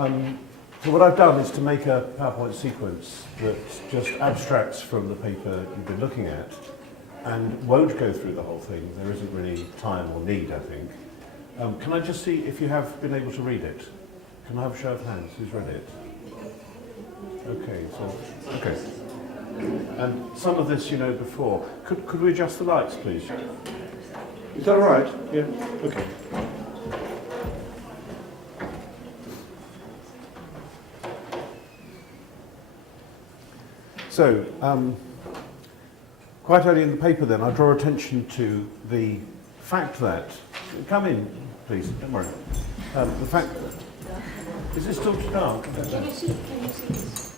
So what I've done is to make a PowerPoint sequence that just abstracts from the paper you've been looking at and won't go through the whole thing. There isn't really time or need, I think. Can I just see if you have been able to read it? Can I have a show of hands? Who's read it? Okay, so, okay. And some of this you know before. Could we adjust the lights, please? Is that all right? Yeah? Okay. So, quite early in the paper then, I draw attention to the fact that, come in please, don't worry, the fact that, is it still too dark? Can you see this?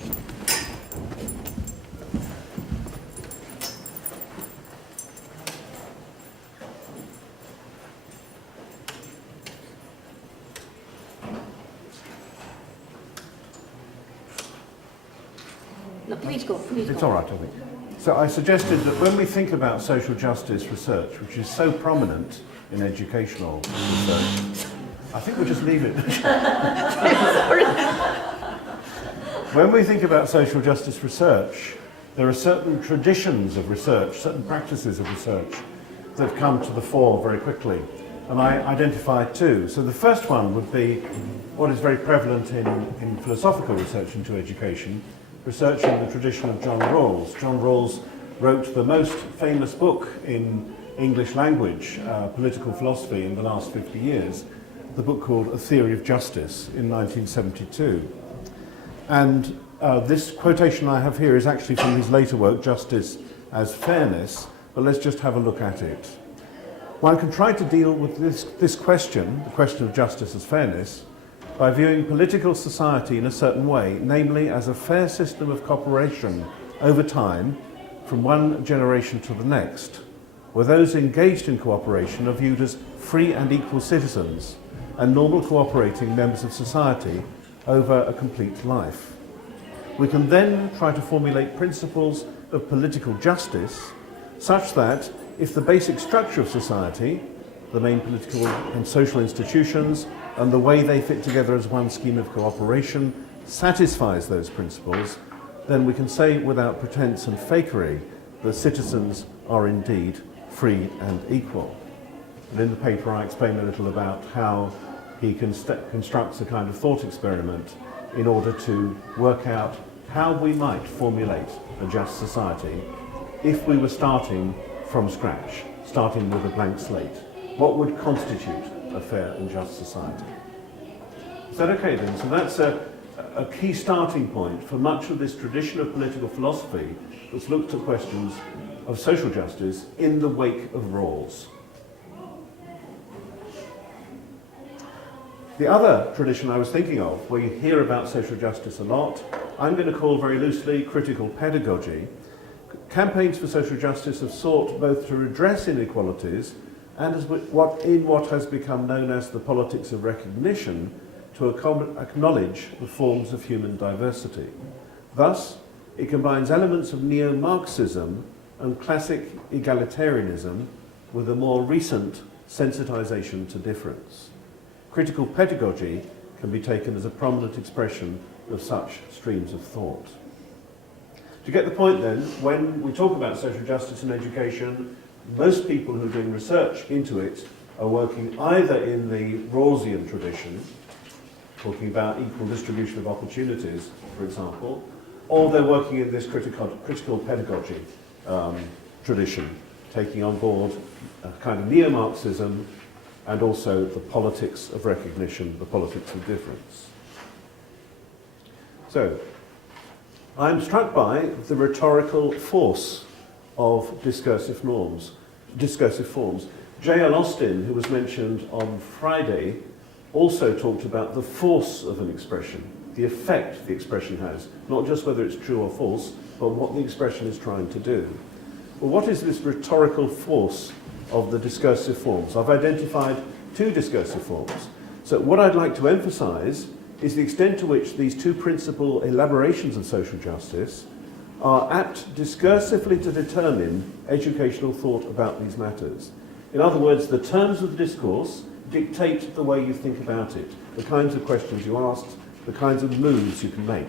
No, please go, please go. It's all right, I think. So I suggested that when we think about social justice research, which is so prominent in educational research, I think we'll just leave it. When we think about social justice research, there are certain traditions of research, certain practices of research that come to the fore very quickly. And I identified two. So the first one would be what is very prevalent in philosophical research into education, research in the tradition of John Rawls. John Rawls wrote the most famous book in English language, political philosophy, in the last 50 years, the book called A Theory of Justice in 1972. And this quotation I have here is actually from his later work, Justice as Fairness, but let's just have a look at it. One can try to deal with this question, the question of justice as fairness, by viewing political society in a certain way, namely as a fair system of cooperation over time from one generation to the next, where those engaged in cooperation are viewed as free and equal citizens and normal cooperating members of society over a complete life. We can then try to formulate principles of political justice such that if the basic structure of society, the main political and social institutions, and the way they fit together as one scheme of cooperation satisfies those principles, then we can say without pretense and fakery that citizens are indeed free and equal. And in the paper I explain a little about how he constructs a kind of thought experiment in order to work out how we might formulate a just society if we were starting from scratch, starting with a blank slate. What would constitute a fair and just society? Is that okay then? So that's a key starting point for much of this tradition of political philosophy that's looked at questions of social justice in the wake of Rawls. The other tradition I was thinking of, where you hear about social justice a lot, I'm going to call very loosely critical pedagogy. Campaigns for social justice have sought both to redress inequalities and in what has become known as the politics of recognition, to acknowledge the forms of human diversity. Thus, it combines elements of neo-Marxism and classic egalitarianism with a more recent sensitization to difference. Critical pedagogy can be taken as a prominent expression of such streams of thought. To get the point then, when we talk about social justice in education, most people who are doing research into it are working either in the Rawlsian tradition, talking about equal distribution of opportunities, for example, or they're working in this critical pedagogy tradition, taking on board a kind of neo-Marxism and also the politics of recognition, the politics of difference. So, I'm struck by the rhetorical force of discursive forms. J.L. Austin, who was mentioned on Friday, also talked about the force of an expression, the effect the expression has, not just whether it's true or false, but what the expression is trying to do. Well, what is this rhetorical force of the discursive forms? I've identified two discursive forms. So what I'd like to emphasize is the extent to which these two principal elaborations of social justice are apt discursively to determine educational thought about these matters. In other words, the terms of the discourse dictate the way you think about it, the kinds of questions you ask, the kinds of moves you can make.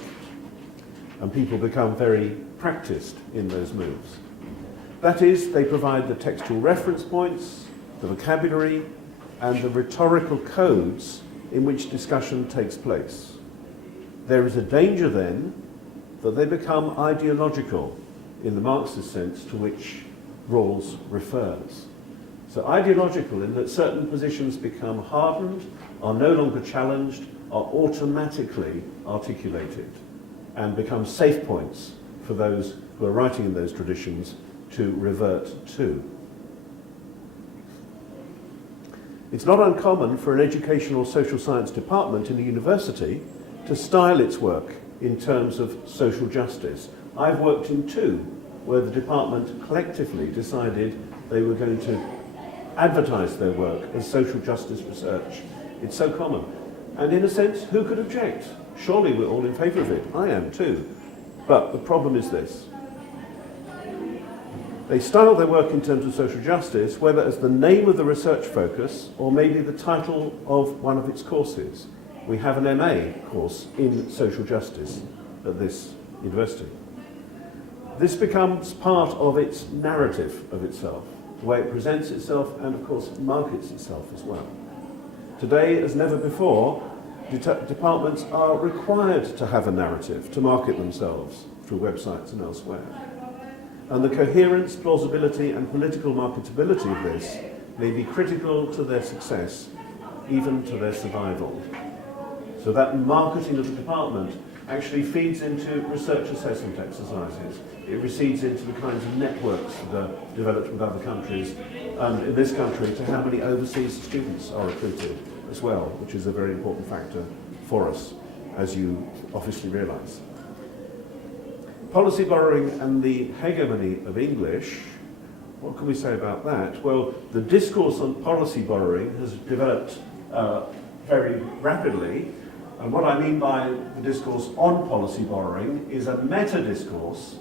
And people become very practiced in those moves. That is, they provide the textual reference points, the vocabulary, and the rhetorical codes in which discussion takes place. There is a danger then that they become ideological in the Marxist sense to which Rawls refers. So ideological in that certain positions become hardened, are no longer challenged, are automatically articulated, and become safe points for those who are writing in those traditions to revert to. It's not uncommon for an educational or social science department in a university to style its work in terms of social justice. I've worked in two where the department collectively decided they were going to advertise their work as social justice research. It's so common. And in a sense, who could object? Surely we're all in favour of it. I am too. But the problem is this. They style their work in terms of social justice, whether as the name of the research focus or maybe the title of one of its courses. We have an MA course in social justice at this university. This becomes part of its narrative of itself, the way it presents itself and, of course, markets itself as well. Today, as never before, departments are required to have a narrative to market themselves through websites and elsewhere. And the coherence, plausibility, and political marketability of this may be critical to their success, even to their survival. So that marketing of the department actually feeds into research assessment exercises. It recedes into the kinds of networks that are developed with other countries, and in this country to how many overseas students are recruited as well, which is a very important factor for us, as you obviously realise. Policy borrowing and the hegemony of English, what can we say about that? Well, the discourse on policy borrowing has developed very rapidly. And what I mean by the discourse on policy borrowing is a meta-discourse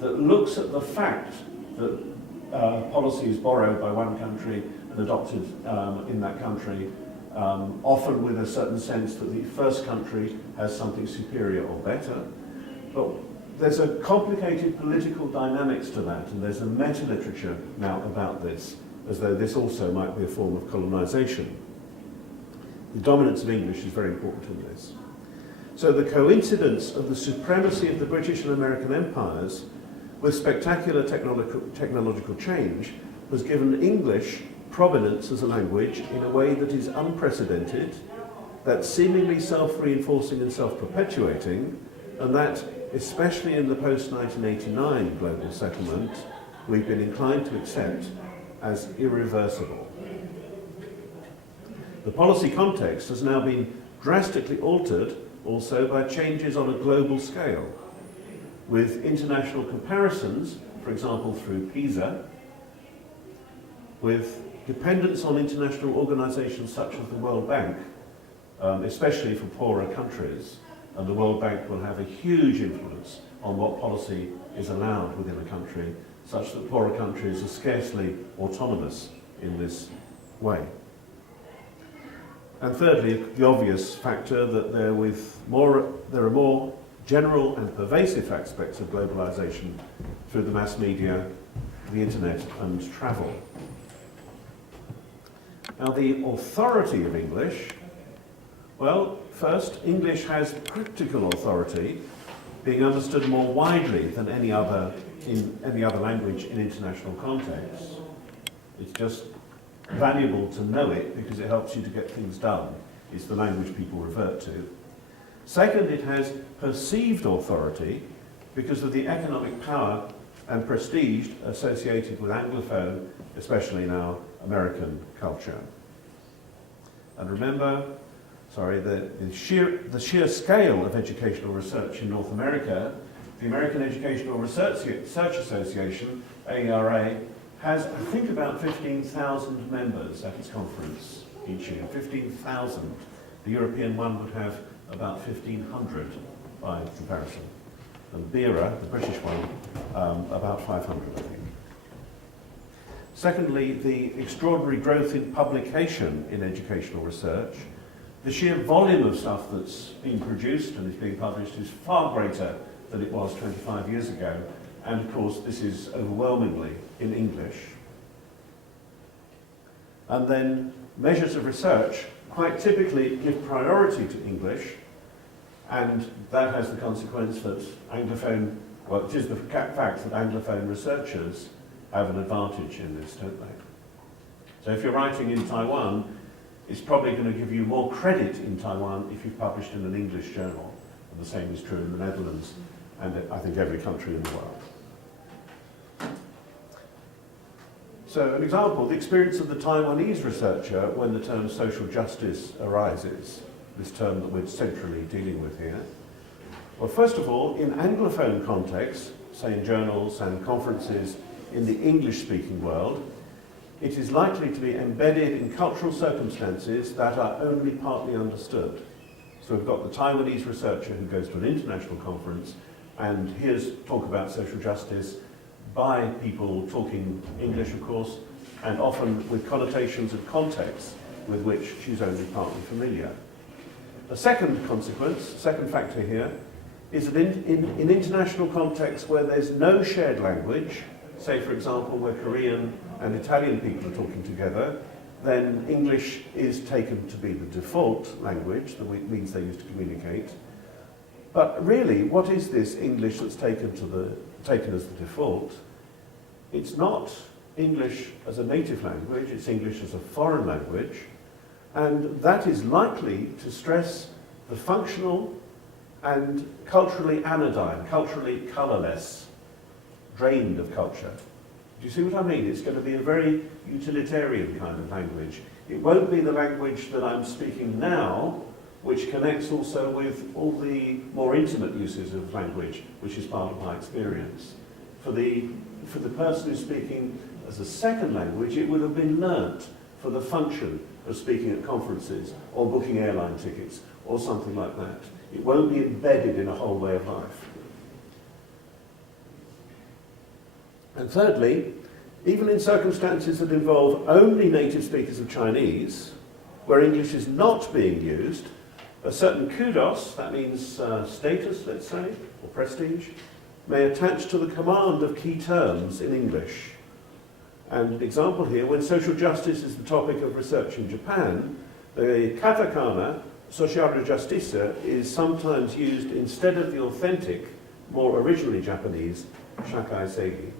that looks at the fact that policy is borrowed by one country and adopted in that country, often with a certain sense that the first country has something superior or better. But there's a complicated political dynamics to that, and there's a meta-literature now about this, as though this also might be a form of colonisation. The dominance of English is very important in this. So the coincidence of the supremacy of the British and American empires with spectacular technological change has given English prominence as a language in a way that is unprecedented, that's seemingly self-reinforcing and self-perpetuating, and that, especially in the post-1989 global settlement, we've been inclined to accept as irreversible. The policy context has now been drastically altered also by changes on a global scale, with international comparisons, for example through PISA, with dependence on international organisations such as the World Bank, especially for poorer countries, and the World Bank will have a huge influence on what policy is allowed within a country, such that poorer countries are scarcely autonomous in this way. And thirdly, the obvious factor that there are more general and pervasive aspects of globalisation through the mass media, the internet, and travel. Now, the authority of English, well, first, English has practical authority, being understood more widely than any other language in international contexts. It's just valuable to know it because it helps you to get things done. It's the language people revert to. Second, it has perceived authority because of the economic power and prestige associated with Anglophone, especially in our American culture. And remember, the sheer scale of educational research in North America, the American Educational Research Association, AERA, has, I think, about 15,000 members at its conference each year. 15,000. The European one would have about 1,500 by comparison. And BERA, the British one, about 500, I think. Secondly, the extraordinary growth in publication in educational research the sheer volume of stuff that's being produced and is being published is far greater than it was 25 years ago. And of course, this is overwhelmingly in English. And then measures of research quite typically give priority to English, and that has the consequence that Anglophone, well, it is the fact that Anglophone researchers have an advantage in this, don't they? So if you're writing in Taiwan, it's probably going to give you more credit in Taiwan if you've published in an English journal. And the same is true in the Netherlands and I think every country in the world. So an example, the experience of the Taiwanese researcher when the term social justice arises, this term that we're centrally dealing with here. Well, first of all, in Anglophone contexts, say in journals and conferences in the English-speaking world, it is likely to be embedded in cultural circumstances that are only partly understood. So we've got the Taiwanese researcher who goes to an international conference and hears talk about social justice by people talking English, of course, and often with connotations and contexts with which she's only partly familiar. The second consequence, second factor here, is that in international contexts where there's no shared language, say for example where Korean and Italian people are talking together, then English is taken to be the default language, that means they use to communicate. But really, what is this English that's taken as the default? It's not English as a native language, it's English as a foreign language, and that is likely to stress the functional and culturally anodyne, culturally colourless, drained of culture. Do you see what I mean? It's going to be a very utilitarian kind of language. It won't be the language that I'm speaking now, which connects also with all the more intimate uses of language, which is part of my experience. For the person who's speaking as a second language, it would have been learnt for the function of speaking at conferences or booking airline tickets or something like that. It won't be embedded in a whole way of life. And thirdly, even in circumstances that involve only native speakers of Chinese, where English is not being used, a certain kudos, that means status, let's say, or prestige, may attach to the command of key terms in English. And an example here, when social justice is the topic of research in Japan, the katakana, social justicia, is sometimes used instead of the authentic, more originally Japanese, shakai seigi.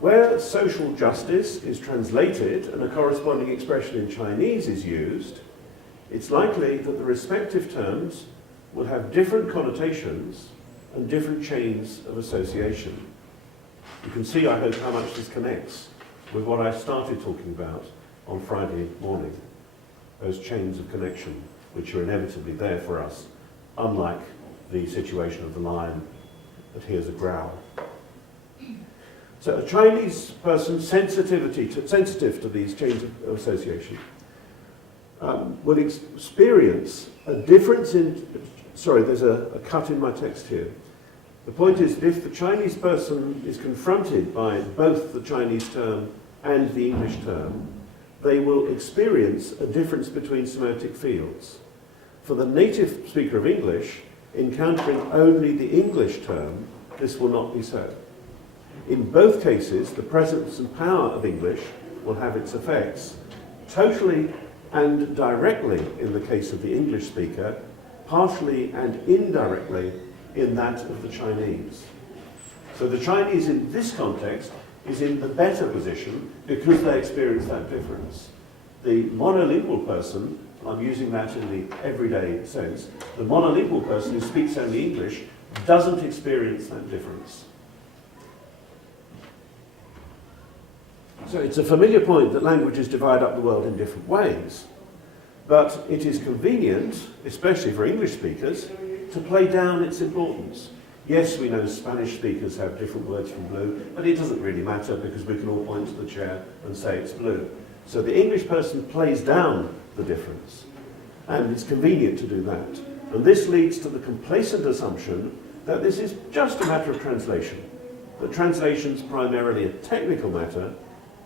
Where social justice is translated and a corresponding expression in Chinese is used, it's likely that the respective terms will have different connotations and different chains of association. You can see, I hope, how much this connects with what I started talking about on Friday morning, those chains of connection which are inevitably there for us, unlike the situation of the lion that hears a growl. So a Chinese person sensitive to these chains of association will experience a difference in, sorry, there's a cut in my text here. The point is that if the Chinese person is confronted by both the Chinese term and the English term, they will experience a difference between semantic fields. For the native speaker of English, encountering only the English term, this will not be so. In both cases, the presence and power of English will have its effects, totally and directly in the case of the English speaker, partially and indirectly in that of the Chinese. So the Chinese in this context is in the better position because they experience that difference. The monolingual person, I'm using that in the everyday sense, the monolingual person who speaks only English doesn't experience that difference. So it's a familiar point that languages divide up the world in different ways, but it is convenient, especially for English speakers, to play down its importance. Yes, we know Spanish speakers have different words from blue, but it doesn't really matter because we can all point to the chair and say it's blue. So the English person plays down the difference, and it's convenient to do that. And this leads to the complacent assumption that this is just a matter of translation, that translation's primarily a technical matter,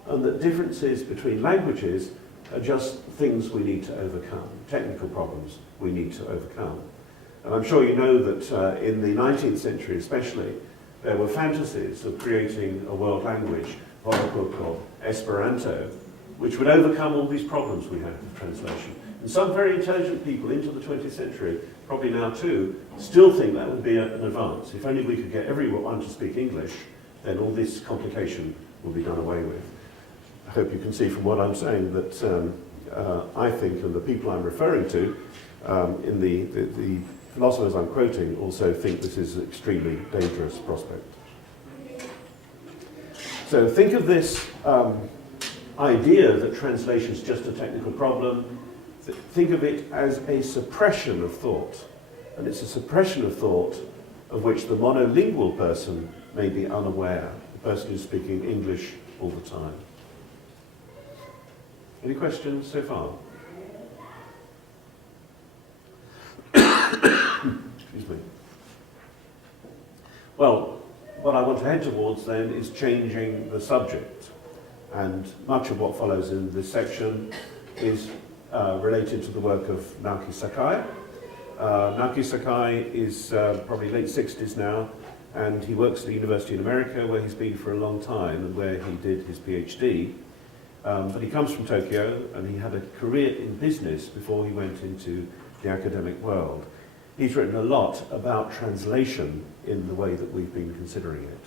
and that differences between languages are just things we need to overcome, technical problems we need to overcome. And I'm sure you know that in the 19th century especially, there were fantasies of creating a world language, Volapük or Esperanto, which would overcome all these problems we have with translation. And some very intelligent people into the 20th century, probably now too, still think that would be an advance. If only we could get everyone to speak English, then all this complication will be done away with. I hope you can see from what I'm saying that I think, and the people I'm referring to, in the philosophers I'm quoting, also think this is an extremely dangerous prospect. So think of this idea that translation is just a technical problem. Think of it as a suppression of thought. And it's a suppression of thought of which the monolingual person may be unaware, the person who's speaking English all the time. Any questions so far? Excuse me. Well, what I want to head towards then is changing the subject. And much of what follows in this section is related to the work of Naoki Sakai. Naoki Sakai is probably late 60s now, and he works at the university in America where he's been for a long time and where he did his PhD. But he comes from Tokyo, and he had a career in business before he went into the academic world. He's written a lot about translation in the way that we've been considering it.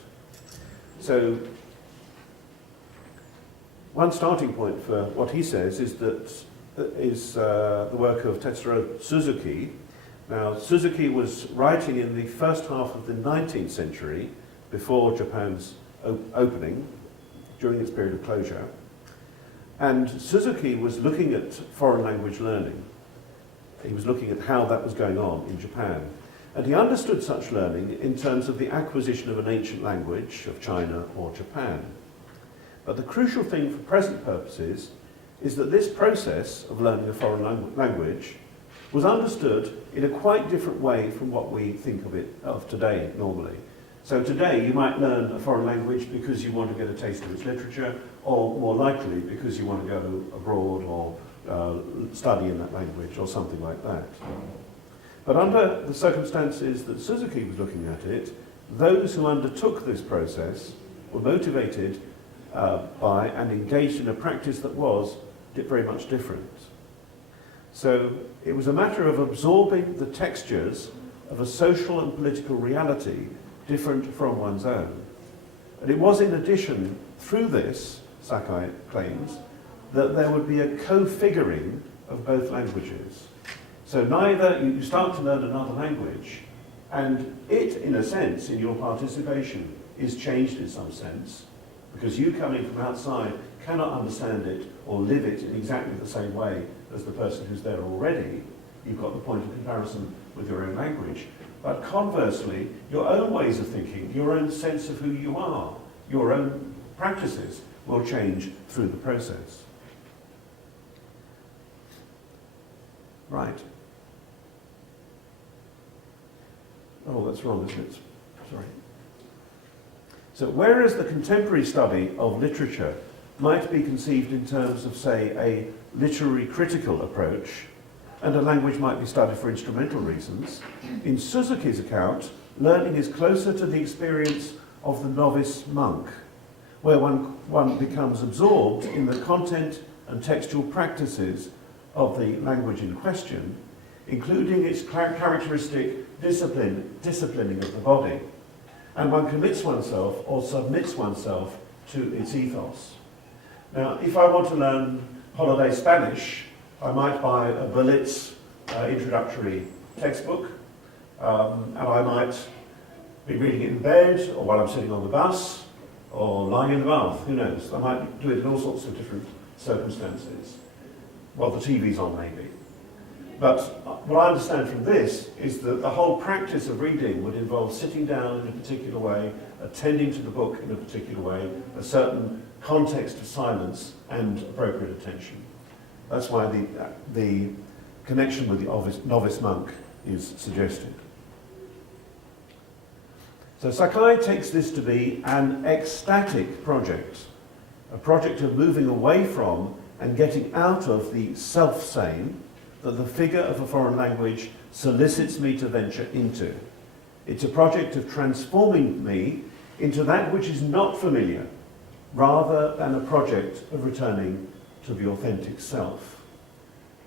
So, one starting point for what he says is that the work of Tetsuro Suzuki. Now, Suzuki was writing in the first half of the 19th century, before Japan's opening, during its period of closure. And Suzuki was looking at foreign language learning. He was looking at how that was going on in Japan. And he understood such learning in terms of the acquisition of an ancient language of China or Japan. But the crucial thing for present purposes is that this process of learning a foreign language was understood in a quite different way from what we think of today normally. So today you might learn a foreign language because you want to get a taste of its literature, or more likely because you want to go abroad or study in that language or something like that. But under the circumstances that Suzuki was looking at it, those who undertook this process were motivated by and engaged in a practice that was very much different. So it was a matter of absorbing the textures of a social and political reality different from one's own. And it was in addition, through this, Sakai claims, that there would be a co-figuring of both languages. So neither you start to learn another language, and it, in a sense, in your participation, is changed in some sense, because you coming from outside cannot understand it or live it in exactly the same way as the person who's there already. You've got the point of comparison with your own language. But conversely, your own ways of thinking, your own sense of who you are, your own practices will change through the process. Right. Oh, that's wrong, isn't it? Sorry. So whereas the contemporary study of literature might be conceived in terms of, say, a literary critical approach, and a language might be studied for instrumental reasons, in Suzuki's account, learning is closer to the experience of the novice monk, where one becomes absorbed in the content and textual practices of the language in question, including its characteristic disciplining of the body, and one commits oneself or submits oneself to its ethos. Now, if I want to learn holiday Spanish, I might buy a Berlitz introductory textbook, and I might be reading it in bed, or while I'm sitting on the bus, or lying in the bath, who knows. I might do it in all sorts of different circumstances. Well, the TV's on maybe. But what I understand from this is that the whole practice of reading would involve sitting down in a particular way, attending to the book in a particular way, a certain context of silence and appropriate attention. That's why the connection with the novice monk is suggested. So Sakai takes this to be an ecstatic project. a project of moving away from and getting out of the self-same that the figure of a foreign language solicits me to venture into. It's a project of transforming me into that which is not familiar, rather than a project of returning to the authentic self.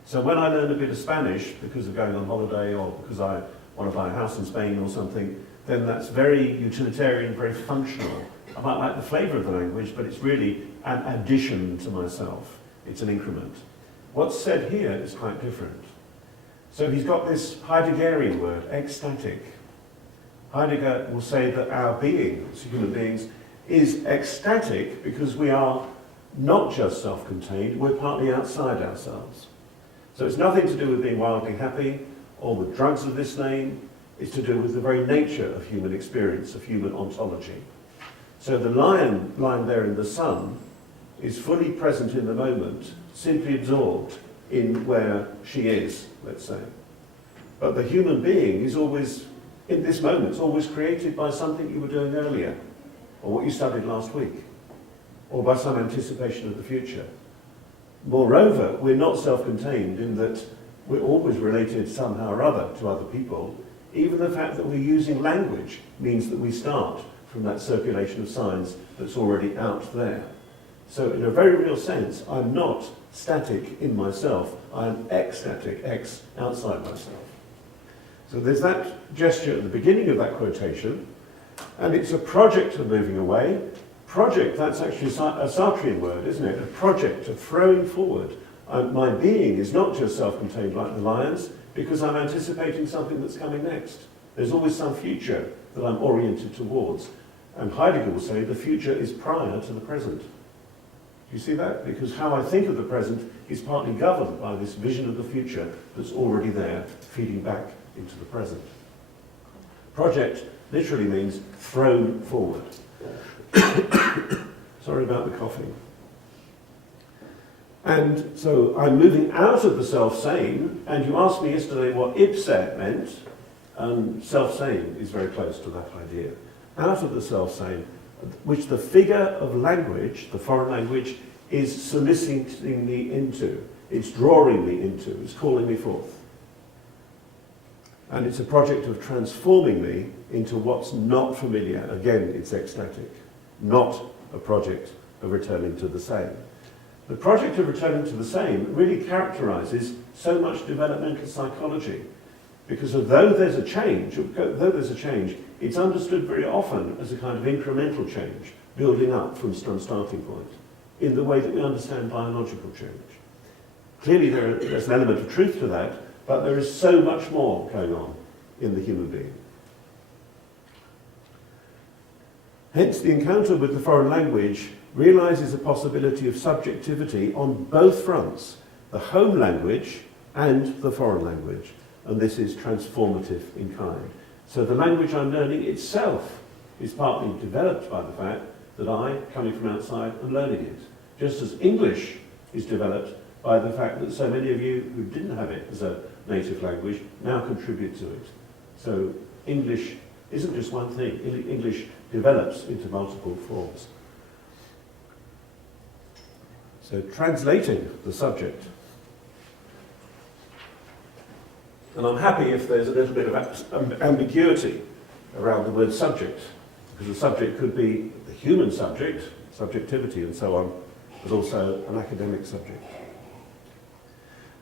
So when I learn a bit of Spanish because of going on holiday or because I want to buy a house in Spain or something, then that's very utilitarian, very functional. I might like the flavour of the language, but it's really an addition to myself. It's an increment. What's said here is quite different. So he's got this Heideggerian word, ecstatic. Heidegger will say that our being, as human beings, is ecstatic because we are not just self-contained, we're partly outside ourselves. So it's nothing to do with being wildly happy or with drugs of this name. It's to do with the very nature of human experience, of human ontology. So the lion lying there in the sun is fully present in the moment, simply absorbed in where she is, let's say. But the human being is always, in this moment, is always created by something you were doing earlier, or what you studied last week, or by some anticipation of the future. Moreover, we're not self-contained in that we're always related somehow or other to other people. Even the fact that we're using language means that we start from that circulation of signs that's already out there. So in a very real sense, I'm not static in myself, I'm ecstatic, ex, outside myself. So there's that gesture at the beginning of that quotation, and it's a project of moving away. Project, that's actually a Sartrean word, isn't it? A project of throwing forward. My being is not just self-contained like the lions, because I'm anticipating something that's coming next. There's always some future that I'm oriented towards. And Heidegger will say the future is prior to the present. Do you see that? Because how I think of the present is partly governed by this vision of the future that's already there, feeding back into the present. Project literally means thrown forward. Sorry about the coughing. And so I'm moving out of the self-same, and you asked me yesterday what ipse meant. Self-same is very close to that idea. Out of the self-same, which the figure of language, the foreign language, is soliciting me into. It's drawing me into, it's calling me forth. And it's a project of transforming me into what's not familiar. Again, it's ecstatic, not a project of returning to the same. The project of returning to the same really characterizes so much developmental psychology, because although there's a change, it's understood very often as a kind of incremental change, building up from some starting point, in the way that we understand biological change. Clearly there's an element of truth to that, but there is so much more going on in the human being. Hence, the encounter with the foreign language realizes a possibility of subjectivity on both fronts, the home language and the foreign language. And this is transformative in kind. So the language I'm learning itself is partly developed by the fact that I, coming from outside, am learning it. Just as English is developed by the fact that so many of you who didn't have it as a native language now contribute to it. So English isn't just one thing. English develops into multiple forms. So translating the subject. And I'm happy if there's a little bit of ambiguity around the word subject, because the subject could be the human subject, subjectivity and so on, but also an academic subject.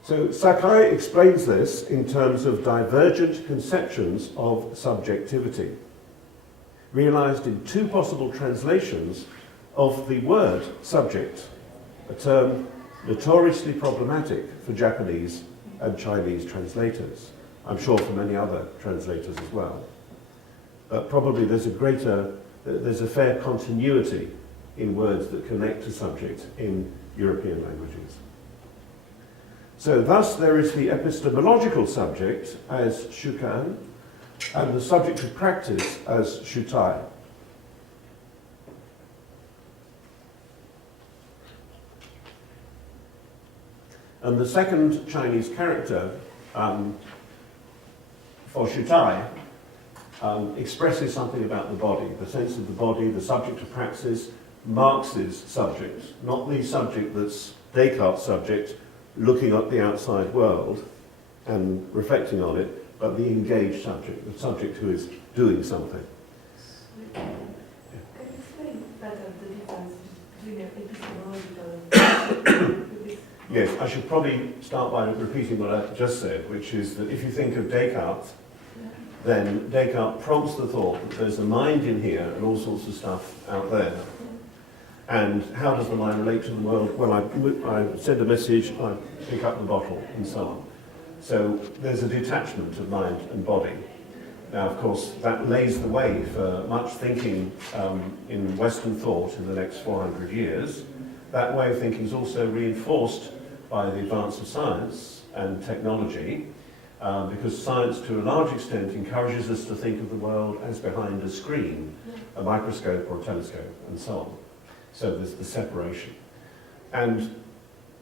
So Sakai explains this in terms of divergent conceptions of subjectivity, realized in two possible translations of the word subject, a term notoriously problematic for Japanese and Chinese translators. I'm sure for many other translators as well. But probably there's a fair continuity in words that connect to subject in European languages. So thus there is the epistemological subject as shukan, and the subject of practice as shutai. And the second Chinese character for shutai expresses something about the body, the sense of the body, the subject of praxis, Marx's subject, not the subject that's Descartes' subject, looking at the outside world and reflecting on it, but the engaged subject, the subject who is doing something. Can you explain better the difference between epistemological and Yes, I should probably start by repeating what I just said, which is that if you think of Descartes, then Descartes prompts the thought that there's a mind in here and all sorts of stuff out there. And how does the mind relate to the world? Well, I send a message, I pick up the bottle, and so on. So there's a detachment of mind and body. Now, of course, that lays the way for much thinking in Western thought in the next 400 years. That way of thinking is also reinforced by the advance of science and technology, because science, to a large extent, encourages us to think of the world as behind a screen, a microscope or a telescope, and so on. So there's the separation. And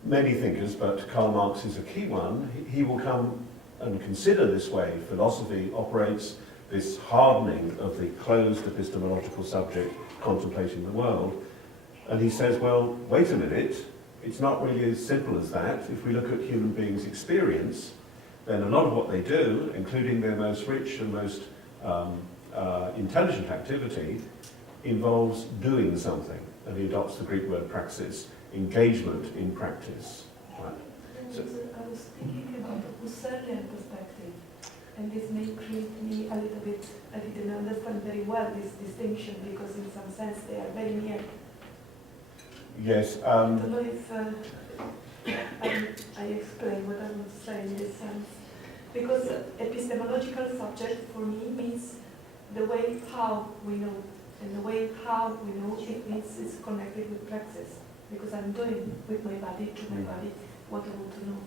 many thinkers, but Karl Marx is a key one, he will come and consider this way philosophy operates, this hardening of the closed epistemological subject contemplating the world. And he says, well, wait a minute, it's not really as simple as that. If we look at human beings' experience, then a lot of what they do, including their most rich and most intelligent activity, involves doing something. And he adopts the Greek word praxis, engagement in practice. Right. So, I was thinking about the Husserlian perspective, and this may create me a little bit, I didn't understand very well this distinction, because in some sense they are very near. Yes. I don't know if I explain what I want to say in this sense. Because epistemological subject for me means the way how we know. And the way how we know it means it's connected with praxis. Because I'm doing with my body, to my body, what I want to know.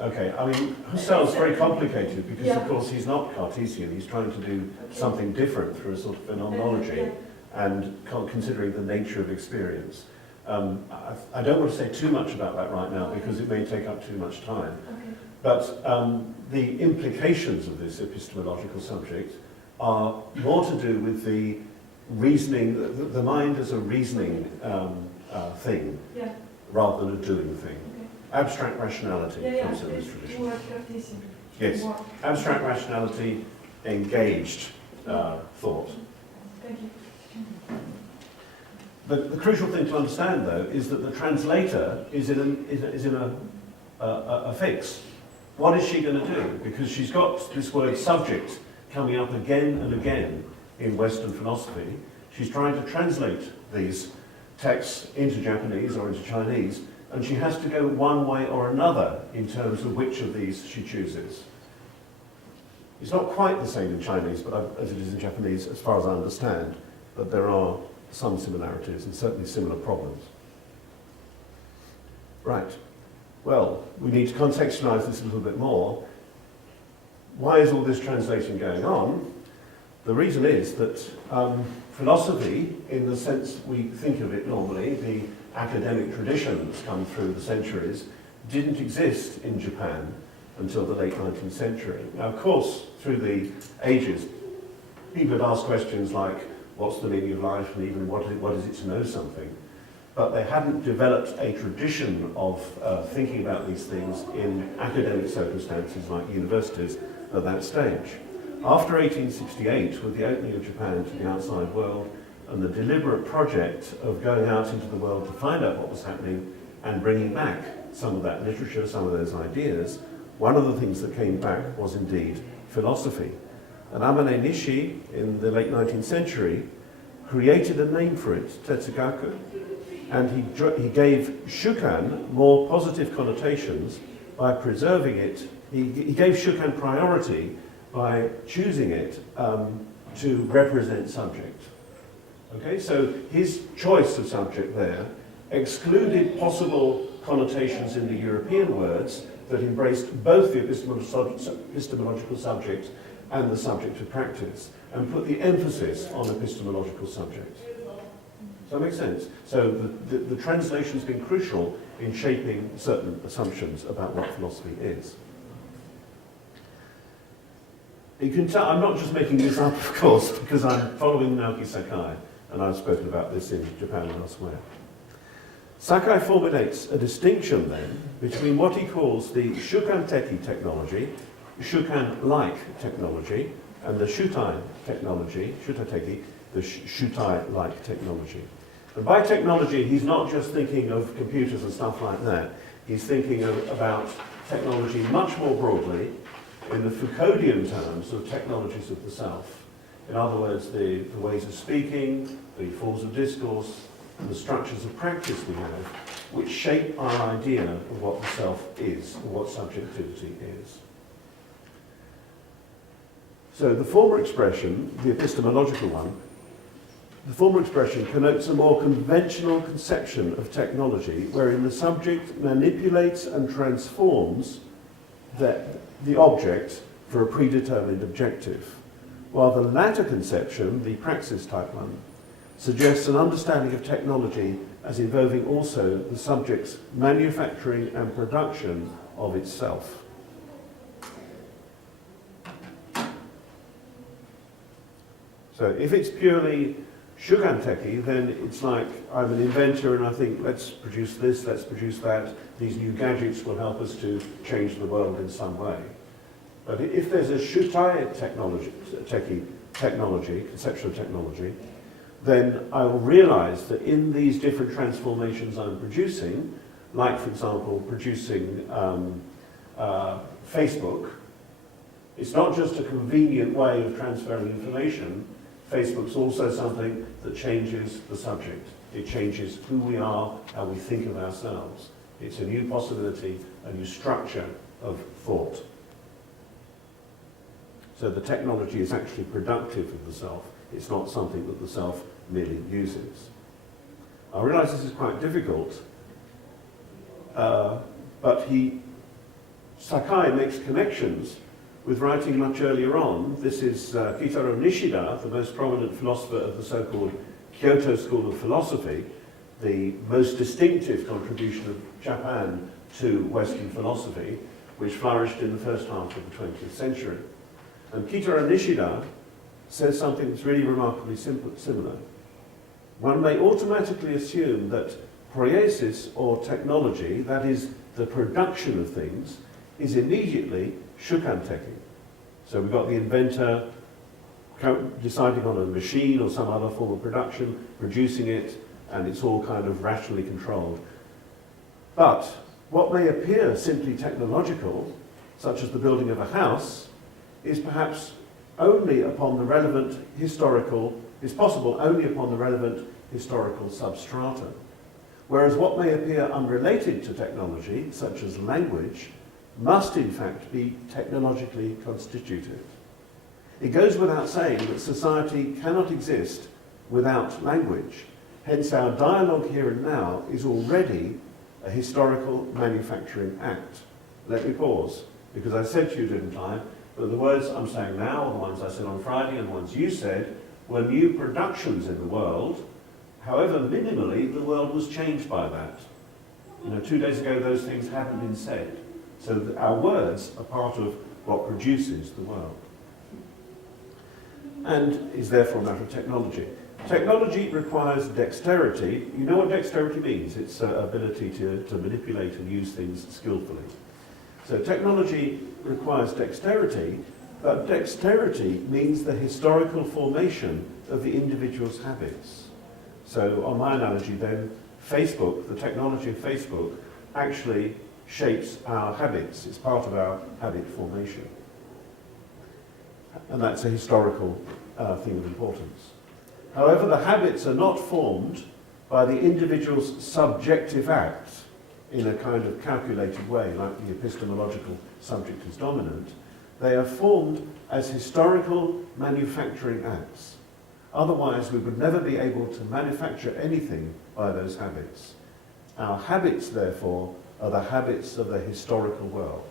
Okay. I mean, Husserl's very complicated because, Yeah. of course, he's not Cartesian. He's trying to do something different through a sort of phenomenology and considering the nature of experience. I don't want to say too much about that right now because it may take up too much time. Okay. But the implications of this epistemological subject are more to do with the reasoning, the mind as a reasoning thing Yeah. rather than a doing thing. Okay. Abstract rationality comes in this You tradition. are Cartesian. Yes, You are. abstract rationality, engaged thought. Thank you. The crucial thing to understand, though, is that the translator is in a fix. What is she going to do? Because she's got this word subject coming up again and again in Western philosophy. She's trying to translate these texts into Japanese or into Chinese, and she has to go one way or another in terms of which of these she chooses. It's not quite the same in Chinese as it is in Japanese, as far as I understand, but there are some similarities and certainly similar problems. Right. Well, we need to contextualize this a little bit more. Why is all this translation going on? The reason is that philosophy, in the sense we think of it normally, the academic traditions come through the centuries, didn't exist in Japan until the late 19th century. Now, of course, through the ages, people had asked questions like, what's the meaning of life, and even what is it to know something? But they hadn't developed a tradition of thinking about these things in academic circumstances like universities at that stage. After 1868, with the opening of Japan to the outside world and the deliberate project of going out into the world to find out what was happening and bringing back some of that literature, some of those ideas, one of the things that came back was indeed philosophy. And Amane Nishi, in the late 19th century, created a name for it, Tetsugaku, and he gave Shukan more positive connotations by preserving it. He gave Shukan priority by choosing it to represent subject. Okay, so his choice of subject there excluded possible connotations in the European words that embraced both the epistemological subject and the subject of practice, and put the emphasis on epistemological subject. Does that make sense? So the translation's been crucial in shaping certain assumptions about what philosophy is. You can tell, I'm not just making this up, of course, because I'm following Naoki Sakai, And I've spoken about this in Japan and elsewhere. Sakai formulates a distinction then between what he calls the Shukan-teki technology, Shukan-like technology, and the Shutai technology, Shutai-teki, the Shutai-like technology. And by technology, he's not just thinking of computers and stuff like that. He's thinking about technology much more broadly in the Foucauldian terms of technologies of the self. In other words, the ways of speaking, the forms of discourse, and the structures of practice we have, which shape our idea of what the self is, or what subjectivity is. So the former expression, the epistemological one, the former expression connotes a more conventional conception of technology wherein the subject manipulates and transforms the object for a predetermined objective, while the latter conception, the praxis type one, suggests an understanding of technology as involving also the subject's manufacturing and production of itself. So if it's purely Shukan-teki, then it's like I'm an inventor and I think let's produce this, let's produce that, these new gadgets will help us to change the world in some way. But if there's a Shutai technology, conceptual technology, then I will realize that in these different transformations I'm producing, like for example producing Facebook, it's not just a convenient way of transferring information. Facebook's also something that changes the subject. It changes who we are, how we think of ourselves. It's a new possibility, a new structure of thought. So the technology is actually productive of the self. It's not something that the self merely uses. I realise this is quite difficult, but Sakai makes connections with writing much earlier on. This is Kitaro Nishida, the most prominent philosopher of the so-called Kyoto School of Philosophy, the most distinctive contribution of Japan to Western philosophy, which flourished in the first half of the 20th century. And Kitaro Nishida says something that's really remarkably similar. One may automatically assume that poiesis, or technology, that is, the production of things, is immediately Shukan-teki. So we've got the inventor deciding on a machine or some other form of production, producing it, and it's all kind of rationally controlled. But what may appear simply technological, such as the building of a house, is perhaps only upon the relevant historical, is possible only upon the relevant historical substrata. Whereas what may appear unrelated to technology, such as language, must in fact be technologically constituted. It goes without saying that society cannot exist without language. Hence our dialogue here and now is already a historical manufacturing act. Let me pause, because I said to you, didn't I, that the words I'm saying now, the ones I said on Friday and the ones you said, were new productions in the world. However, minimally, the world was changed by that. 2 days ago, those things hadn't been said. So our words are part of what produces the world, and is therefore a matter of technology. Technology requires dexterity. You know what dexterity means? It's ability to manipulate and use things skillfully. So technology requires dexterity, but dexterity means the historical formation of the individual's habits. So on my analogy then, Facebook, the technology of Facebook, actually shapes our habits. It's part of our habit formation. And that's a historical thing of importance. However, the habits are not formed by the individual's subjective act in a kind of calculated way, like the epistemological subject is dominant. They are formed as historical manufacturing acts. Otherwise, we would never be able to manufacture anything by those habits. Our habits, therefore, are the habits of the historical world.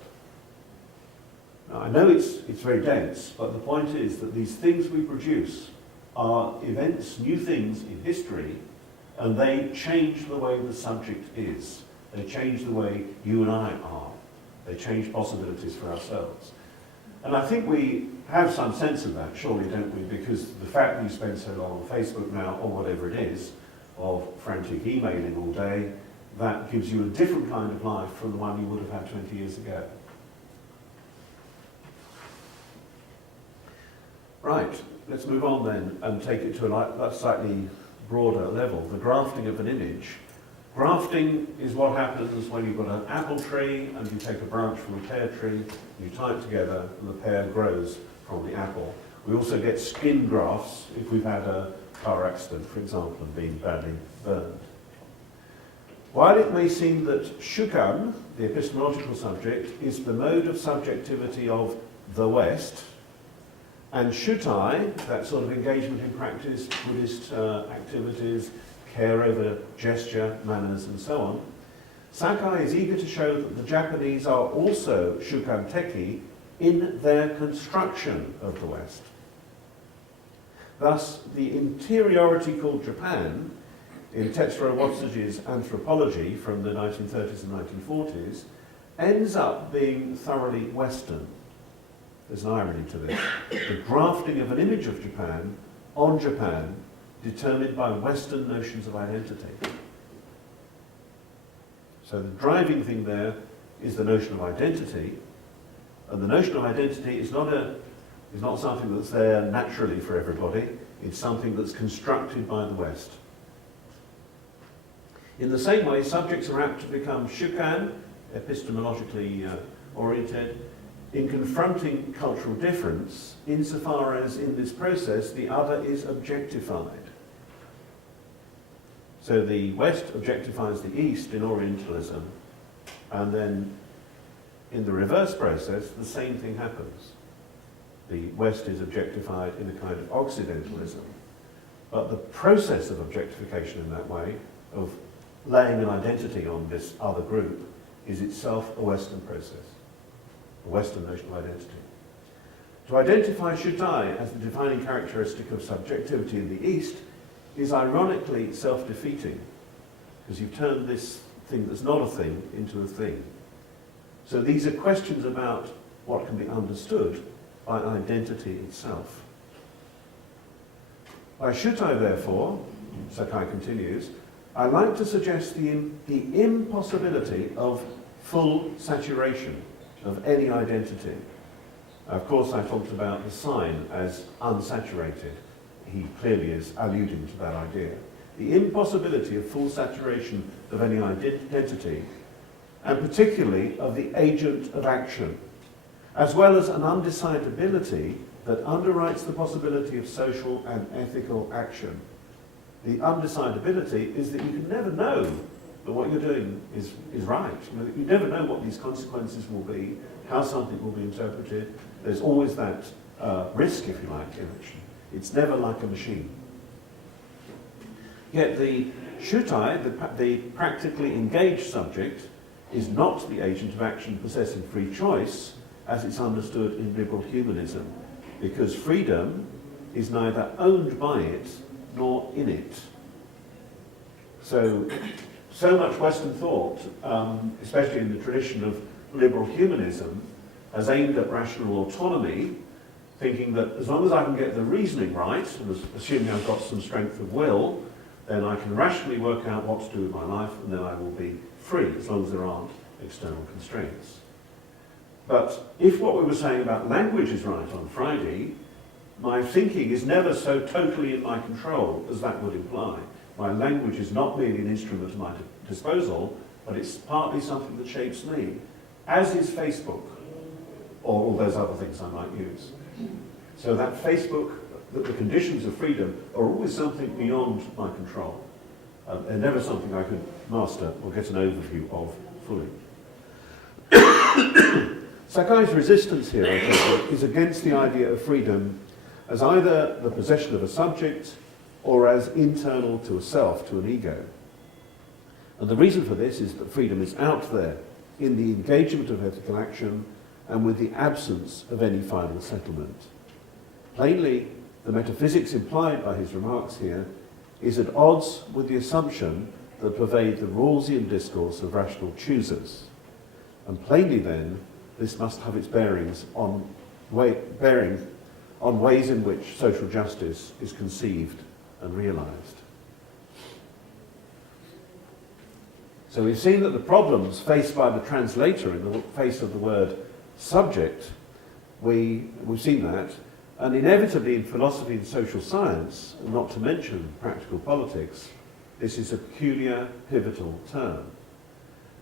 Now, I know it's very dense, but the point is that these things we produce are events, new things in history, and they change the way the subject is. They change the way you and I are. They change possibilities for ourselves. And I think we have some sense of that, surely, don't we? Because the fact that you spend so long on Facebook now, or whatever it is, of frantic emailing all day, that gives you a different kind of life from the one you would have had 20 years ago. Right, let's move on then and take it to a slightly broader level. The grafting of an image. Grafting is what happens when you've got an apple tree and you take a branch from a pear tree, you tie it together and the pear grows from the apple. We also get skin grafts if we've had a car accident, for example, and been badly burned. While it may seem that shukan, the epistemological subject, is the mode of subjectivity of the West, and shutai, that sort of engagement in practice, Buddhist activities, care over gesture, manners, and so on, Sakai is eager to show that the Japanese are also shukanteki in their construction of the West. Thus, the interiority called Japan, in Tetsuro Watsuji's Anthropology from the 1930s and 1940s, ends up being thoroughly Western. There's an irony to this. The grafting of an image of Japan on Japan, determined by Western notions of identity. So the driving thing there is the notion of identity, and the notion of identity is not something that's there naturally for everybody. It's something that's constructed by the West. In the same way, subjects are apt to become shukan, epistemologically oriented, in confronting cultural difference, insofar as in this process the other is objectified. So the West objectifies the East in Orientalism, and then in the reverse process, the same thing happens. The West is objectified in a kind of Occidentalism. But the process of objectification in that way, of laying an identity on this other group, is itself a Western process, a Western notion of identity. To identify shutai as the defining characteristic of subjectivity in the East is ironically self-defeating, because you've turned this thing that's not a thing into a thing. So these are questions about what can be understood by identity itself. By shutai, therefore, Sakai continues, I like to suggest the impossibility of full saturation of any identity. Of course, I talked about the sign as unsaturated. He clearly is alluding to that idea. The impossibility of full saturation of any identity, and particularly of the agent of action, as well as an undecidability that underwrites the possibility of social and ethical action. The undecidability is that you can never know that what you're doing is right. You never know what these consequences will be, how something will be interpreted. There's always that risk, if you like, in action. It's never like a machine. Yet the shutai, the practically engaged subject, is not the agent of action possessing free choice, as it's understood in liberal humanism, because freedom is neither owned by it nor in it. So much Western thought, especially in the tradition of liberal humanism, has aimed at rational autonomy, thinking that as long as I can get the reasoning right, and assuming I've got some strength of will, then I can rationally work out what to do with my life, and then I will be free, as long as there aren't external constraints. But if what we were saying about language is right on Friday, my thinking is never so totally in my control as that would imply. My language is not merely an instrument at my disposal, but it's partly something that shapes me, as is Facebook, or all those other things I might use. So that Facebook, that the conditions of freedom are always something beyond my control. They're never something I could master or get an overview of fully. Sakai's resistance here, I think, is against the idea of freedom as either the possession of a subject or as internal to a self, to an ego. And the reason for this is that freedom is out there in the engagement of ethical action and with the absence of any final settlement. Plainly, the metaphysics implied by his remarks here is at odds with the assumption that pervade the Rawlsian discourse of rational choosers. And plainly then, this must have its bearings on bearing on ways in which social justice is conceived and realized. So we've seen that the problems faced by the translator in the face of the word subject, we've seen that, and inevitably in philosophy and social science, and not to mention practical politics, this is a peculiar, pivotal term.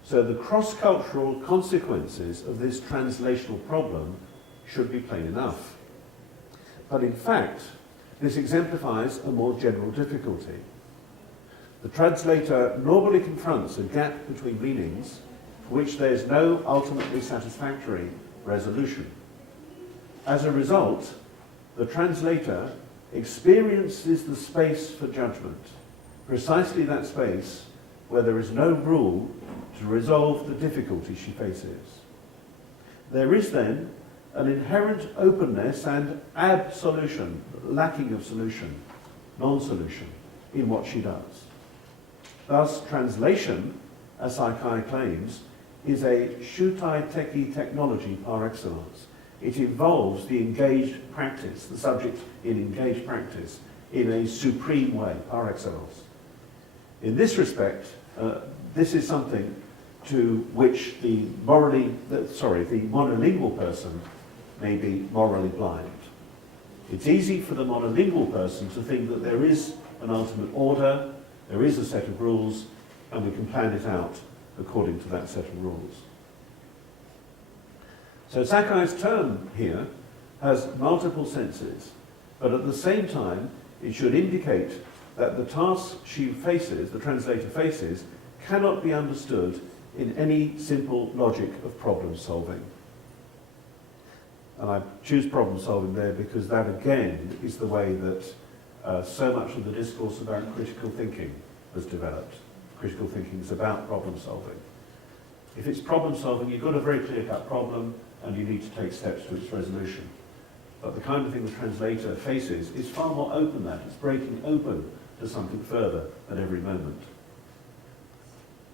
So the cross-cultural consequences of this translational problem should be plain enough. But in fact, this exemplifies a more general difficulty. The translator normally confronts a gap between meanings for which there is no ultimately satisfactory resolution. As a result, the translator experiences the space for judgment, precisely that space where there is no rule to resolve the difficulty she faces. There is then an inherent openness and absolution, lacking of solution, non-solution, in what she does. Thus, translation, as Sakai claims, is a shutai-teki technology par excellence. It involves the engaged practice, the subject in engaged practice, in a supreme way, par excellence. In this respect, this is something to which the monolingual person may be morally blind. It's easy for the monolingual person to think that there is an ultimate order, there is a set of rules, and we can plan it out according to that set of rules. So Sakai's term here has multiple senses, but at the same time it should indicate that the task she faces, the translator faces, cannot be understood in any simple logic of problem solving. And I choose problem solving there because that again is the way that so much of the discourse about critical thinking has developed. Critical thinking is about problem solving. If it's problem solving, you've got a very clear-cut problem and you need to take steps to its resolution. But the kind of thing the translator faces is far more open than that. It's breaking open to something further at every moment.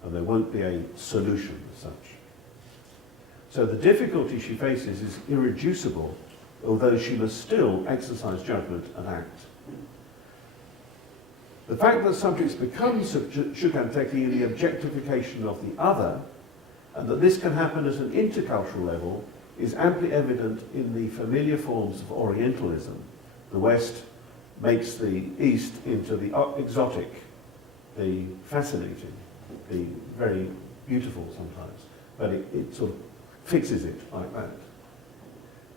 And there won't be a solution as such. So the difficulty she faces is irreducible, although she must still exercise judgment and act. The fact that subjects become shukanteki in the objectification of the other, and that this can happen at an intercultural level, is amply evident in the familiar forms of Orientalism. The West makes the East into the exotic, the fascinating, the very beautiful sometimes, but it sort of fixes it like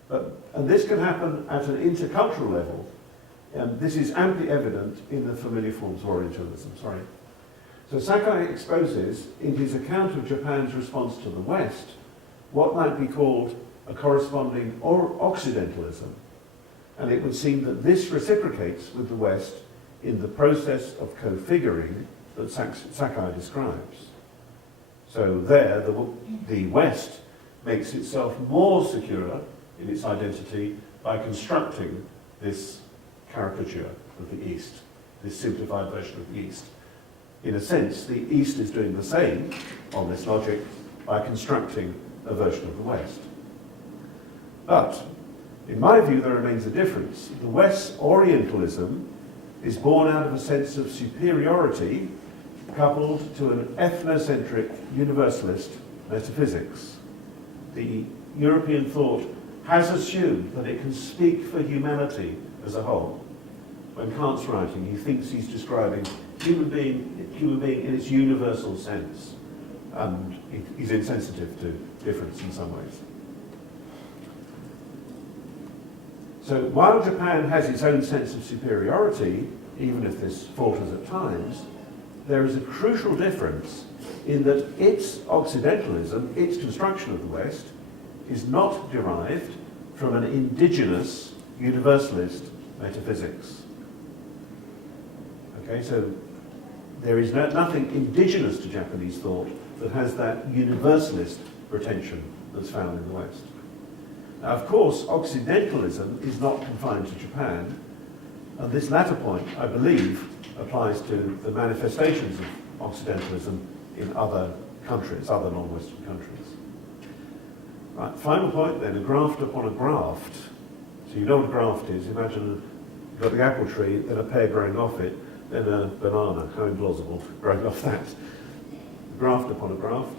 that. And this can happen at an intercultural level, and this is amply evident in the familiar forms of Orientalism. So Sakai exposes, in his account of Japan's response to the West, what might be called a corresponding Occidentalism, and it would seem that this reciprocates with the West in the process of co-figuring that Sakai describes. So there, the West makes itself more secure in its identity by constructing this caricature of the East, this simplified version of the East. In a sense, the East is doing the same on this logic by constructing a version of the West. But, in my view, there remains a difference. The West's Orientalism is born out of a sense of superiority coupled to an ethnocentric universalist metaphysics. The European thought has assumed that it can speak for humanity as a whole. When Kant's writing, he thinks he's describing human being in its universal sense, and he's insensitive to difference in some ways. So while Japan has its own sense of superiority, even if this falters at times, there is a crucial difference in that its Occidentalism, its construction of the West, is not derived from an indigenous universalist metaphysics. Okay, so there is nothing indigenous to Japanese thought that has that universalist pretension that's found in the West. Now, of course, Occidentalism is not confined to Japan, and this latter point, I believe, applies to the manifestations of Occidentalism in other countries, other non-Western countries. Right, final point then, a graft upon a graft. So you know what a graft is. Imagine you've got the apple tree, then a pear growing off it, then a banana, how implausible, growing off that. Graft upon a graft.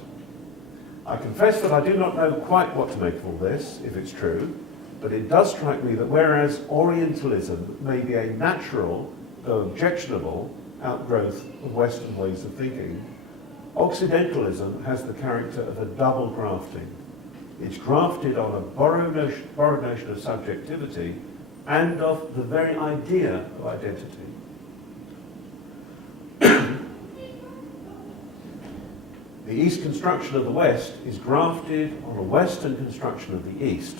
I confess that I do not know quite what to make of all this, if it's true, but it does strike me that whereas Orientalism may be a natural, though objectionable, outgrowth of Western ways of thinking, Occidentalism has the character of a double grafting. It's grafted on a borrowed notion of subjectivity and of the very idea of identity. The East construction of the West is grafted on a Western construction of the East,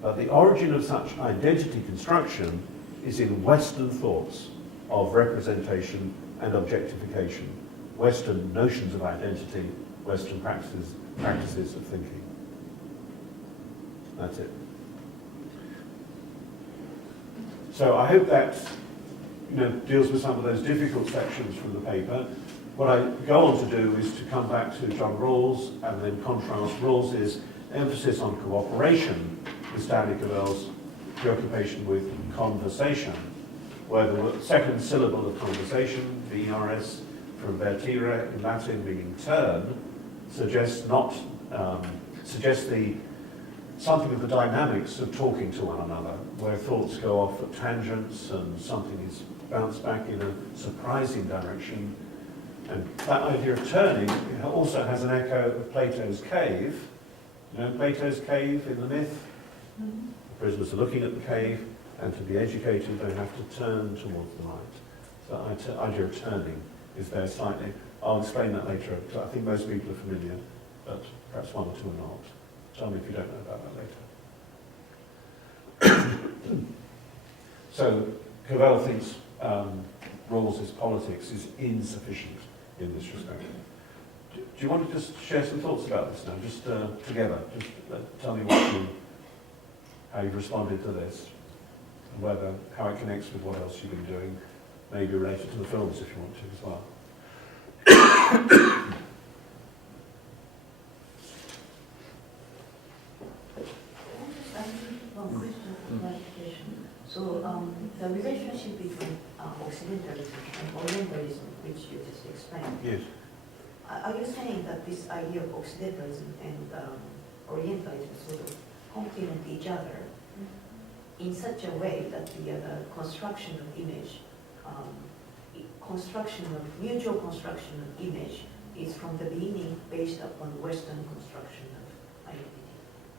but the origin of such identity construction is in Western thoughts of representation and objectification, Western notions of identity, Western practices of thinking. That's it. So I hope that deals with some of those difficult sections from the paper. What I go on to do is to come back to John Rawls and then contrast Rawls's emphasis on cooperation with Stanley Cavell's preoccupation with conversation, where the second syllable of conversation, VRS from vertere in Latin meaning turn, suggests something of the dynamics of talking to one another, where thoughts go off at tangents and something is bounced back in a surprising direction. And that idea of turning also has an echo of Plato's cave. You know, Plato's cave in the myth? The prisoners are looking at the cave, and to be educated they have to turn towards the light. So the idea of turning is there slightly. I'll explain that later, because I think most people are familiar, but perhaps one or two are not. Tell me if you don't know about that later. So Cavell thinks Rawls's politics is insufficient in this respect. Do you want to just share some thoughts about this now, just together? Just tell me how you've responded to this, and how it connects with what else you've been doing, maybe related to the films if you want to as well. One question for clarification. So the relationship between Occidentalism and Orientalism, which you just explained, Yes. are you saying that this idea of Occidentalism and Orientalism sort of complement each other in such a way that the construction of image, mutual construction of image is from the beginning based upon Western construction of identity?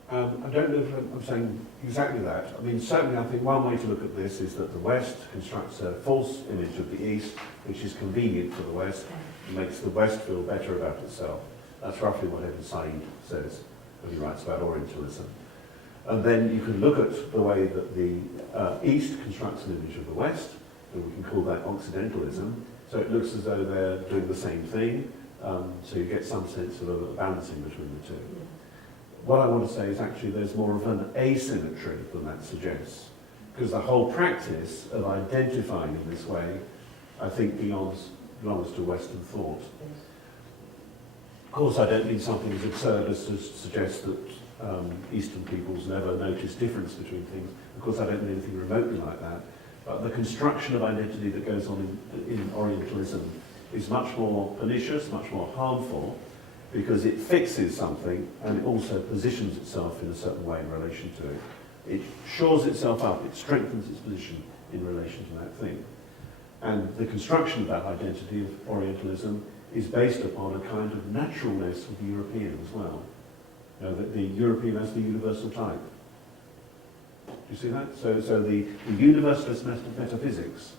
I don't know if I'm saying exactly that. I mean, certainly I think one way to look at this is that the West constructs a false image of the East, which is convenient for the West, and makes the West feel better about itself. That's roughly what Ibn Said says when he writes about Orientalism. And then you can look at the way that the East constructs an image of the West, and we can call that Occidentalism. So it looks as though they're doing the same thing, so you get some sense of a balancing between the two. What I want to say is actually there's more of an asymmetry than that suggests, because the whole practice of identifying in this way, I think, belongs to Western thought. Of course, I don't mean something as absurd as to suggest that Eastern peoples never notice difference between things. Of course, I don't mean anything remotely like that. But the construction of identity that goes on in Orientalism is much more pernicious, much more harmful, because it fixes something and it also positions itself in a certain way in relation to it. It shores itself up, it strengthens its position in relation to that thing. And the construction of that identity of Orientalism is based upon a kind of naturalness of the European as well. You know, the European as the universal type. Do you see that? So the universalist metaphysics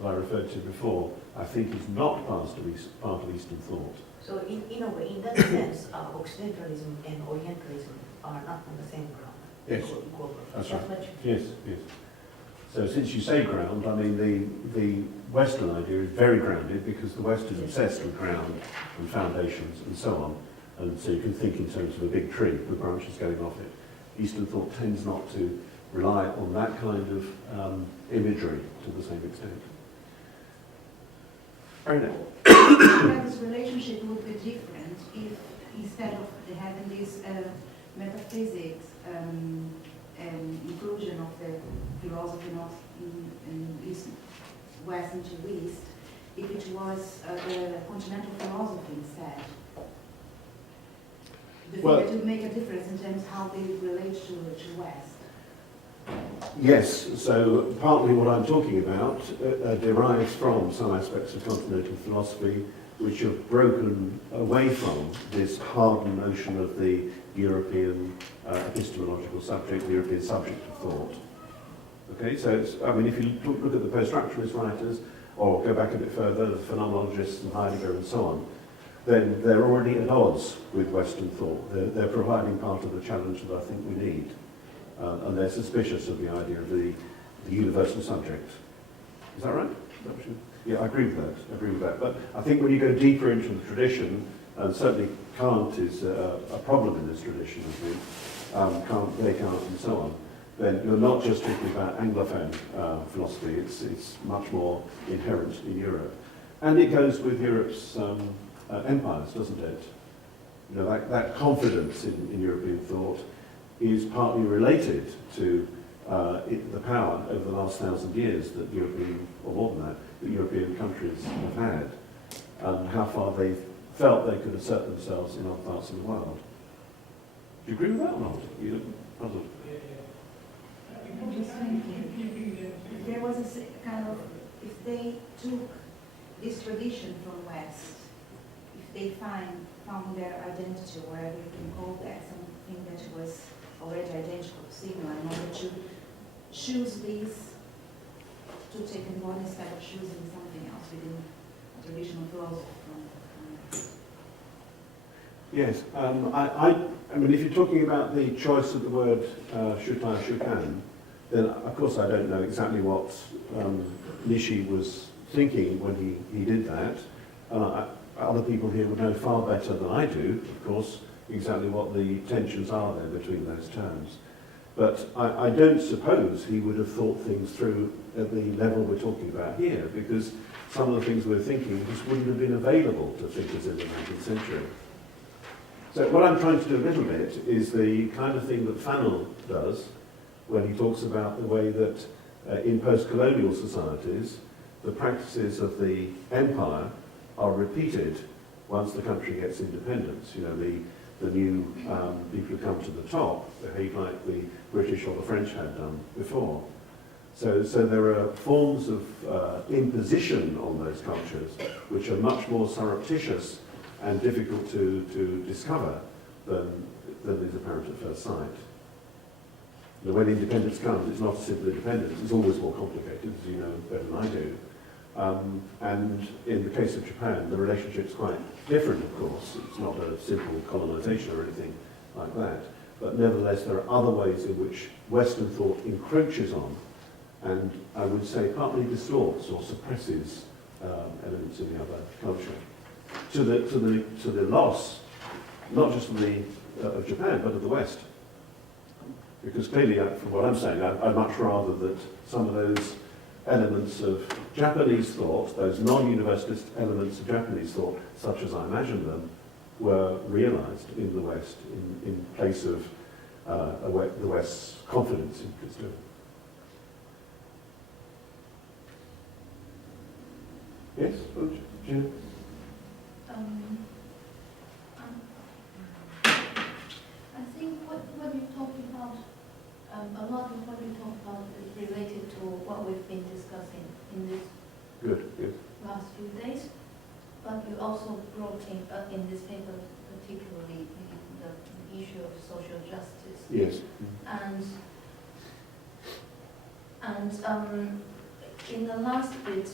that I referred to before, I think is not part of Eastern thought. So in a way, in that sense, Occidentalism and Orientalism are not on the same ground. Yes, that's right. What you Yes, yes. So since you say ground, I mean the Western idea is very grounded because the West is obsessed with ground and foundations and so on. And so you can think in terms of a big tree with branches going off it. Eastern thought tends not to rely on that kind of imagery to the same extent. This relationship would be different if instead of having this metaphysics inclusion of the philosophy not in East, West into East, if it was the continental philosophy instead? Do you Well- think it would make a difference in terms of how they relate to West? Yes, so partly what I'm talking about derives from some aspects of continental philosophy which have broken away from this hardened notion of the European epistemological subject, the European subject of thought. Okay, so it's, I mean, if you look at the post-structuralist writers, or go back a bit further, the phenomenologists and Heidegger and so on, then they're already at odds with Western thought. They're providing part of the challenge that I think we need. And they're suspicious of the idea of the universal subject. Is that right? Yeah, I agree with that. I agree with that. But I think when you go deeper into the tradition, and certainly Kant is a problem in this tradition, I think, Kant, Descartes and so on, then you're not just talking about Anglophone philosophy, it's much more inherent in Europe. And it goes with Europe's empires, doesn't it? You know, that confidence in European thought is partly related to the power over the last 1,000 years that European, or more than that, that European countries have had, and how far they felt they could assert themselves in other parts of the world. Do you agree with that or not? You look puzzled. I'm just thinking, if there was kind of, if they took this tradition from West, if they found their identity, whatever you can call that, something that was already identical to Sigma, in order to choose these, to take on board instead of choosing something else within a traditional philosophy. Yes, I mean, if you're talking about the choice of the word shutai, shukan, then of course I don't know exactly what Nishi was thinking when he did that. Other people here would know far better than I do, of course, exactly what the tensions are there between those terms. But I don't suppose he would have thought things through at the level we're talking about here, because some of the things we're thinking just wouldn't have been available to thinkers in the 19th century. So what I'm trying to do a little bit is the kind of thing that Fanon does when he talks about the way that in post-colonial societies, the practices of the empire are repeated once the country gets independence. You know, the new people who come to the top behave like the British or the French had done before. So there are forms of imposition on those cultures which are much more surreptitious and difficult to discover than is apparent at first sight. You know, when independence comes, it's not a simple independence, it's always more complicated, as you know better than I do. And in the case of Japan, the relationship's quite different, of course. It's not a simple colonization or anything like that. But nevertheless, there are other ways in which Western thought encroaches on, and I would say partly distorts or suppresses elements in the other culture, to the loss, not just of Japan, but of the West. Because clearly, from what I'm saying, I'd much rather that some of those elements of Japanese thought, those non-universalist elements of Japanese thought, such as I imagine them, were realized in the West in place of the West's confidence in Christianity. Yes, Jim? I think what you talked about, a lot of what you talked about is related to what we've been discussing in this last few days. But you also brought in this paper particularly the issue of social justice. Yes. And in the last bit,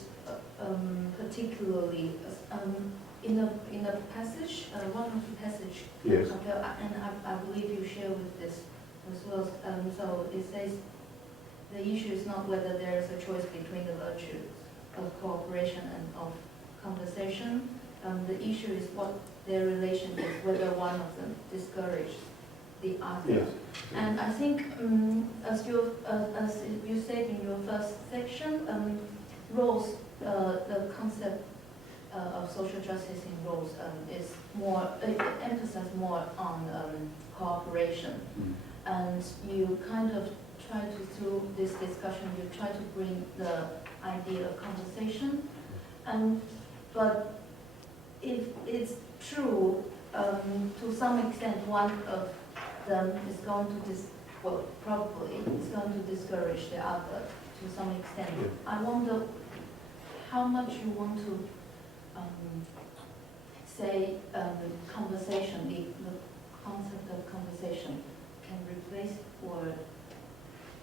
particularly in a passage, one of the passage, yes. and I believe you share with this as well. So it says the issue is not whether there is a choice between the virtues of cooperation and of conversation. The issue is what their relation is, whether one of them discourages the other. Yes. And I think, as you said in your first section, roles, the concept of social justice in roles is more, emphasizes more on cooperation. and you kind of try to, through this discussion, you try to bring the idea of conversation. But if it's true, to some extent, one of them is going to probably it's going to discourage the other to some extent. Yeah. I wonder how much you want to say conversation, the concept of conversation can replace or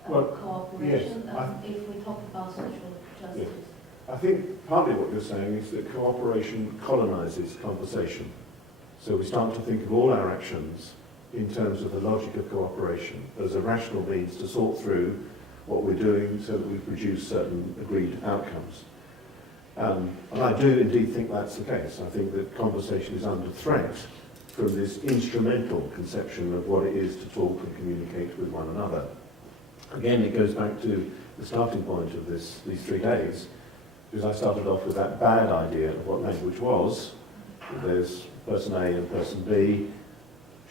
Well, cooperation yes, if we talk about social justice. Yes. I think partly what you're saying is that cooperation colonizes conversation. So we start to think of all our actions in terms of the logic of cooperation as a rational means to sort through what we're doing so that we produce certain agreed outcomes. And I do indeed think that's the case. I think that conversation is under threat from this instrumental conception of what it is to talk and communicate with one another. Again, it goes back to the starting point of these 3 days, because I started off with that bad idea of what language was. There's person A and person B.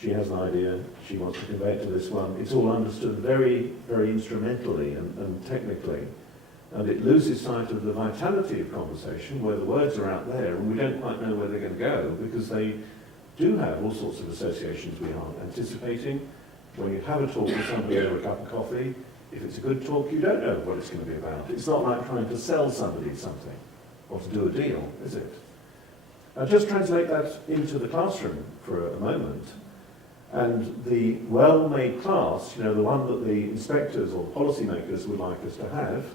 She has an idea, she wants to convey it to this one. It's all understood very, very instrumentally and technically. And it loses sight of the vitality of conversation, where the words are out there and we don't quite know where they're going to go, because they do have all sorts of associations we aren't anticipating. When you have a talk with somebody over a cup of coffee, if it's a good talk, you don't know what it's going to be about. It's not like trying to sell somebody something or to do a deal, is it? Now just translate that into the classroom for a moment. And the well-made class, you know, the one that the inspectors or policymakers would like us to have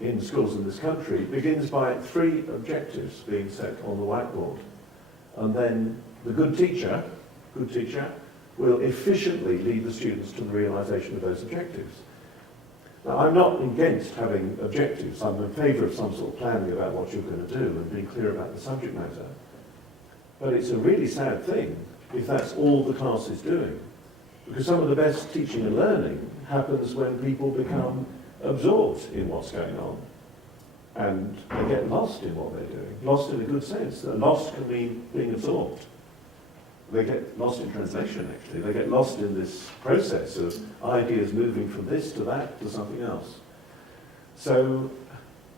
in schools in this country, begins by 3 objectives being set on the whiteboard. And then the good teacher will efficiently lead the students to the realization of those objectives. Now, I'm not against having objectives. I'm in favour of some sort of planning about what you're going to do and being clear about the subject matter. But it's a really sad thing if that's all the class is doing. Because some of the best teaching and learning happens when people become absorbed in what's going on. And they get lost in what they're doing. Lost in a good sense. Lost can mean being absorbed. They get lost in translation, actually. They get lost in this process of ideas moving from this to that to something else. So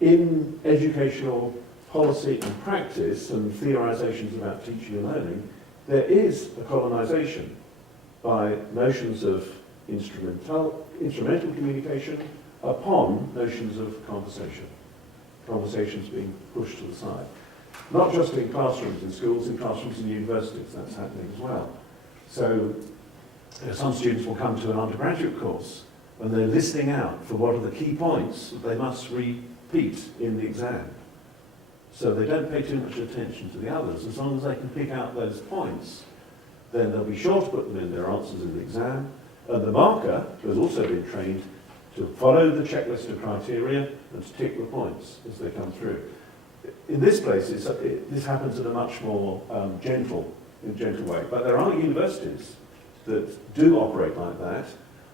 in educational policy and practice and theorizations about teaching and learning, there is a colonization by notions of instrumental communication upon notions of conversation. Conversations being pushed to the side. Not just in classrooms in schools, in classrooms in universities, that's happening as well. So some students will come to an undergraduate course and they're listening out for what are the key points that they must repeat in the exam. So they don't pay too much attention to the others. As long as they can pick out those points, then they'll be sure to put them in their answers in the exam. And the marker has also been trained to follow the checklist of criteria and to tick the points as they come through. In this place, this happens in a much more gentle way. But there are universities that do operate like that,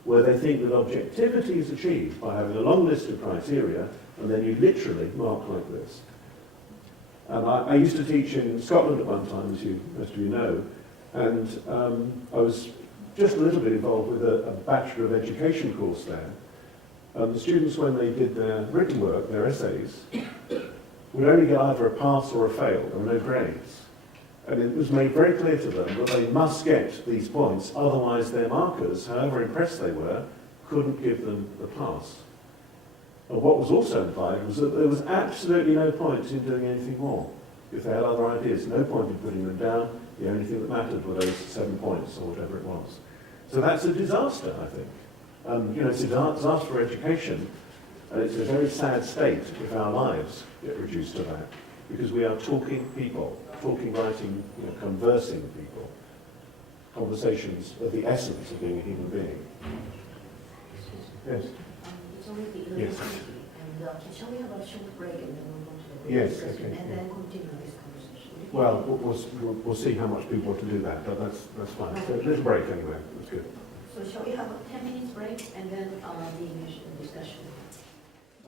where they think that objectivity is achieved by having a long list of criteria, and then you literally mark like this. And I used to teach in Scotland at one time, as most of you know, and I was just a little bit involved with a Bachelor of Education course there. The students, when they did their written work, their essays, would only get either a pass or a fail. There were no grades. And it was made very clear to them that they must get these points, otherwise their markers, however impressed they were, couldn't give them the pass. And what was also implied was that there was absolutely no point in doing anything more. If they had other ideas, no point in putting them down. The only thing that mattered were those 7 points or whatever it was. So that's a disaster, I think. It's a disaster for education, and it's a very sad state if our lives get reduced to that, because we are talking people, talking, writing, conversing people. Conversations are the essence of being a human being. Yes? It's already 11:20, Yes. and shall we have a short break and then move on to the Yes, discussion, okay. and then continue this conversation? Well, we'll see how much people want to do that, but that's fine. So a little break anyway, that's good. So shall we have a 10 minutes break and then the initial discussion?